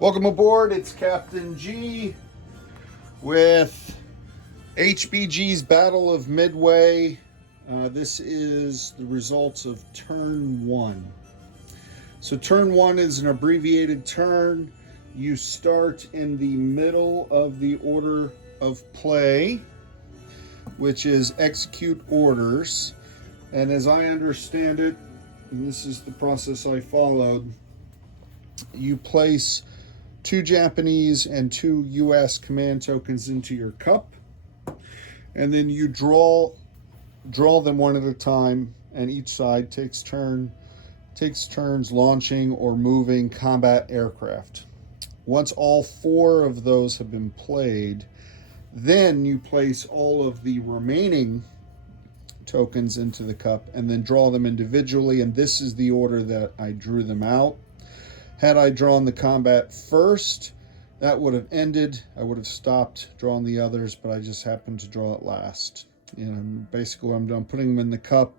Welcome aboard. It's Captain G with HBG's Battle of Midway. This is the results of turn one. So, turn one is an abbreviated turn. You start in the middle of the order of play, which is execute orders. And as I understand it, and this is the process I followed, you place 2 Japanese and 2 US command tokens into your cup, and then you draw them one at a time, and each side takes turns launching or moving combat aircraft. Once all 4 of those have been played, then you place all of the remaining tokens into the cup and then draw them individually, and this is the order that I drew them out. Had I drawn the combat first, that would have ended. I would have stopped drawing the others, but I just happened to draw it last. Basically what I'm doing, putting them in the cup,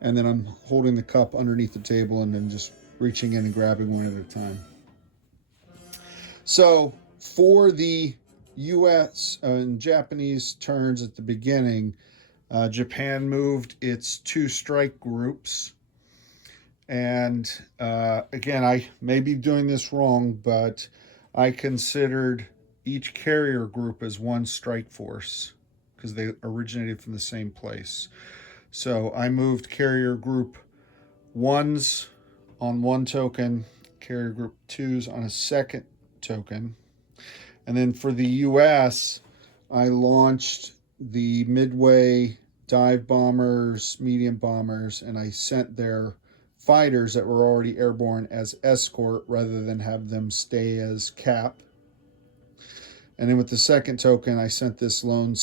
and then I'm holding the cup underneath the table and then just reaching in and grabbing one at a time. So for the US and Japanese turns at the beginning, Japan moved its 2 strike groups. And again, I may be doing this wrong, but I considered each carrier group as one strike force because they originated from the same place. So I moved carrier group 1s on one token, carrier group 2s on a second token. And then for the US, I launched the Midway dive bombers, medium bombers, and I sent their fighters that were already airborne as escort rather than have them stay as cap. And then with the second token, I sent this lone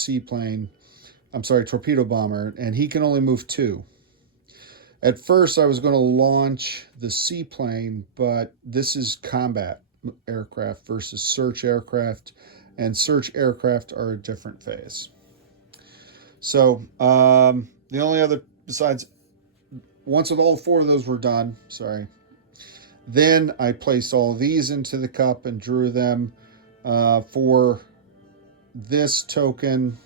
torpedo bomber, and he can only move 2. At first, I was going to launch the seaplane, but this is combat aircraft versus search aircraft, and search aircraft are a different phase. So the only other, besides, once all 4 of those were done, then I placed all these into the cup and drew them. For this token,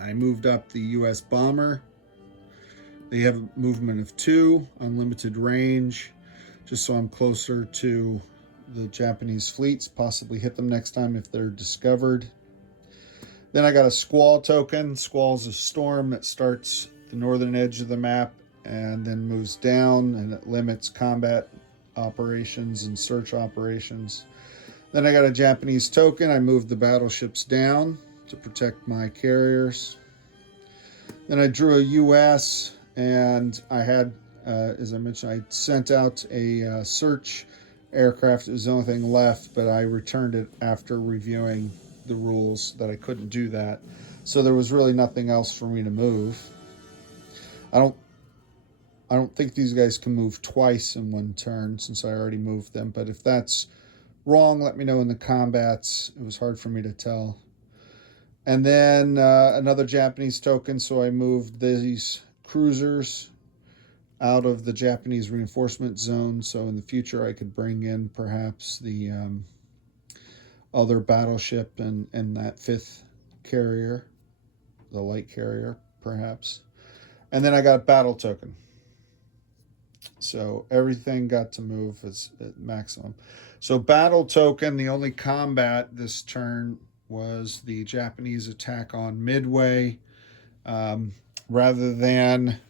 I moved up the US bomber. They have a movement of 2, unlimited range, just so I'm closer to the Japanese fleets, possibly hit them next time if they're discovered. Then I got a squall token. Squall is a storm that starts the northern edge of the map and then moves down, and it limits combat operations and search operations. Then I got a Japanese token. I moved the battleships down to protect my carriers. Then I drew a US, and I had, as I mentioned, I sent out a search aircraft. It was the only thing left, but I returned it after reviewing the rules that I couldn't do that. So there was really nothing else for me to move. I don't think these guys can move twice in one turn since I already moved them. But if that's wrong, let me know in the combats. It was hard for me to tell. And then another Japanese token. So I moved these cruisers out of the Japanese reinforcement zone. So in the future, I could bring in perhaps the other battleship and that 5th carrier, the light carrier, perhaps. And then I got a battle token. So everything got to move at maximum. So battle token, the only combat this turn was the Japanese attack on Midway. Rather than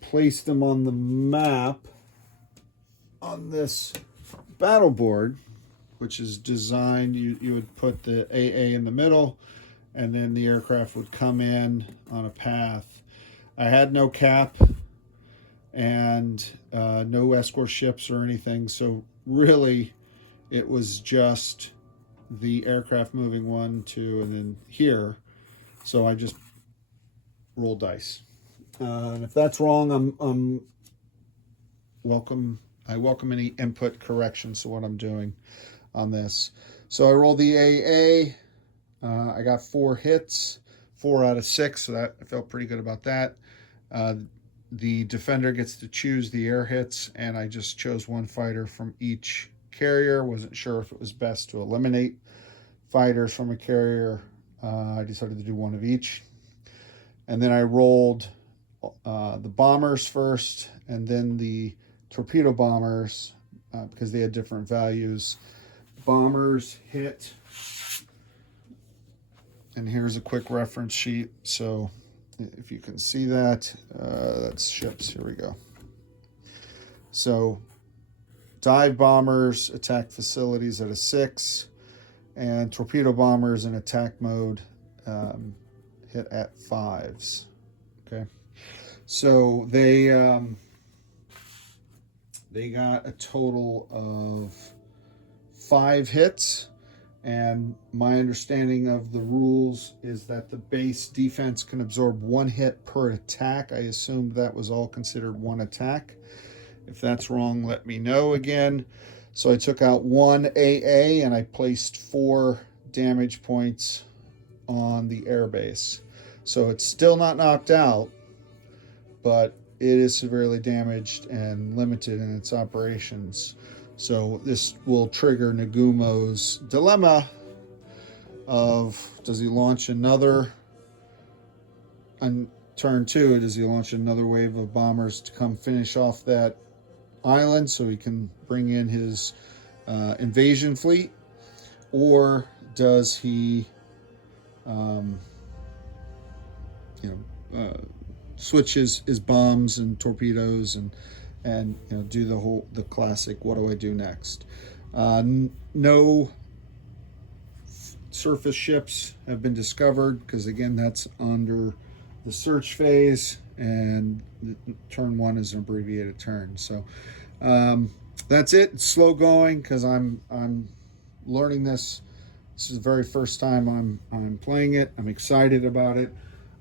place them on the map on this battle board, which is designed, you would put the AA in the middle, and then the aircraft would come in on a path. I had no cap and no escort ships or anything, so really it was just the aircraft moving 1, 2, and then here. So I just rolled dice. And if that's wrong, I'm welcome. I welcome any input corrections to what I'm doing on this. So I rolled the AA. I got 4 hits, 4 out of 6, so that I felt pretty good about that. The defender gets to choose the air hits, and I just chose 1 fighter from each carrier. Wasn't sure if it was best to eliminate fighters from a carrier. I decided to do one of each. And then I rolled the bombers first, and then the torpedo bombers, because they had different values. Bombers hit, and here's a quick reference sheet. So if you can see that, that's ships. Here we go. So dive bombers attack facilities at a 6, and torpedo bombers in attack mode hit at 5s. Okay, so they got a total of 5 hits, and my understanding of the rules is that the base defense can absorb 1 hit per attack. I assumed that was all considered 1 attack. If that's wrong, let me know again. So I took out 1 AA and I placed 4 damage points on the airbase. So it's still not knocked out, but it is severely damaged and limited in its operations. So this will trigger Nagumo's dilemma of, does he launch another, on turn 2, does he launch another wave of bombers to come finish off that island so he can bring in his invasion fleet? Or does he switch his bombs and torpedoes and do the classic, what do I do next? No surface ships have been discovered, because again, that's under the search phase, and turn 1 is an abbreviated turn. So that's it. It's slow going because I'm learning this. This is the very first time I'm playing it. I'm excited about it.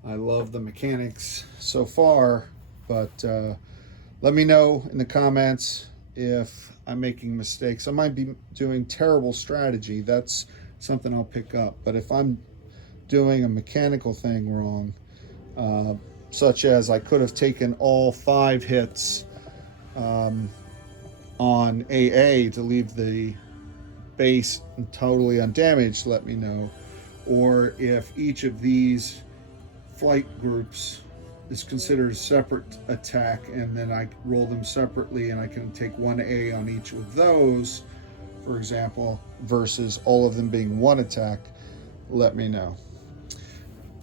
I love the mechanics so far, but let me know in the comments if I'm making mistakes. I might be doing terrible strategy. That's something I'll pick up. But if I'm doing a mechanical thing wrong, such as I could have taken all 5 hits on AA to leave the base totally undamaged, let me know. Or if each of these flight groups is considered a separate attack, and then I roll them separately and I can take 1A on each of those, for example, versus all of them being 1 attack, let me know.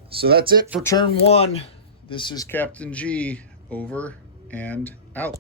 So that's it for turn 1. This is Captain G, over and out.